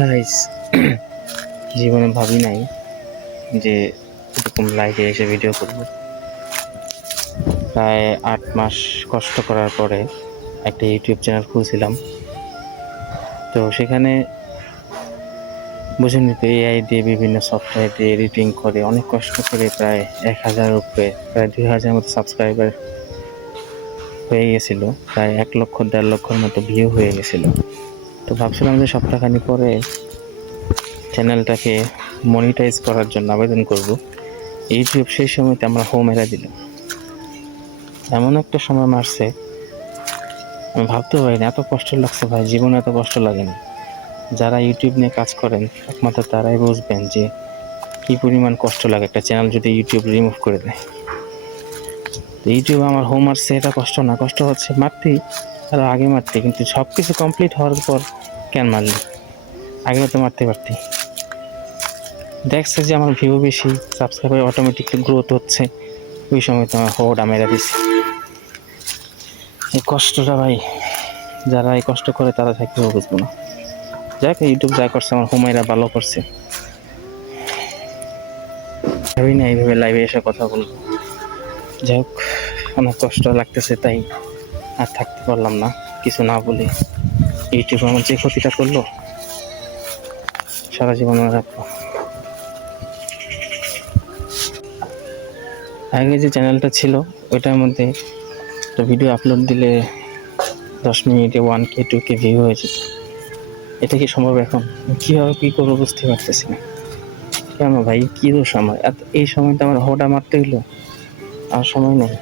Guys, জীবনে ভাবি নাই যে এরকম লাইভে এসে ভিডিও করব। প্রায় 8 মাস কষ্ট করার পরে একটা ইউটিউব চ্যানেল খুলছিলাম। তো সেখানে বুঝে নিতে এআই দিয়ে বিভিন্ন সফটওয়্যার দিয়ে এডিটিং করে অনেক কষ্ট করে প্রায় 1000 উপরে প্রায় 2000 মতো সাবস্ক্রাইবার হয়ে গেছিল। প্রায় 1 লক্ষ 1.5 লক্ষর মতো ভিউ হয়ে গেছিল। তো ভাবছিলাম যে সপ্তাহখানি পরে চ্যানেলটাকে মনিটাইজ করার জন্য আবেদন করব। ইউটিউব সেই সময়তে আমরা হোম এরা দিল, এমন একটা সময় মারছে আমি ভাবতে পারি না। এত কষ্ট লাগছে ভাই, জীবনে এত কষ্ট লাগেনি। যারা ইউটিউব নিয়ে কাজ করেন একমাত্র তারাই বুঝবেন যে কি পরিমাণ কষ্ট লাগে একটা চ্যানেল যদি ইউটিউব রিমুভ করে দেয়। তো ইউটিউব আমার হোম মারছে, এটা কষ্ট না, কষ্ট হচ্ছে মারতেই আর আগে মারতে, কিন্তু সব কিছু কমপ্লিট হওয়ার পর কেন মারলি, আগেও তো মারতে পারতি। দেখছে যে আমার ভিউ বেশি, সাবস্ক্রাইবার অটোমেটিকলি গ্রোথ হচ্ছে, ওই সময় তো আমার হোটা মেরে দিছে। এই কষ্টটা ভাই, যারা এই কষ্ট করে তারা থাকতেও বুঝবো না। যাক, ইউটিউব যা করছে আমার হোমাইরা ভালো করছে। ভাবি না এইভাবে লাইভে এসে কথা বলবো। যাই হোক, অনেক কষ্ট লাগতেছে, তাই আর থাকতে পারলাম না কিছু না বলে। ইউটিউব আমার যে ক্ষতিটা করলো সারা জীবন মনে রাখবো। আগে যে চ্যানেলটা ছিল ওইটার মধ্যে একটা ভিডিও আপলোড দিলে 10 মিনিটে 1K 2K ভিউ হয়ে যেত। এটা কি সম্ভব এখন? কীভাবে কী করবো বুঝতে পারতেছি না। কেন ভাই, কী দোষ আমার? এই সময়টা আমার হোটা মারতে হইলো, আর সময় নেই।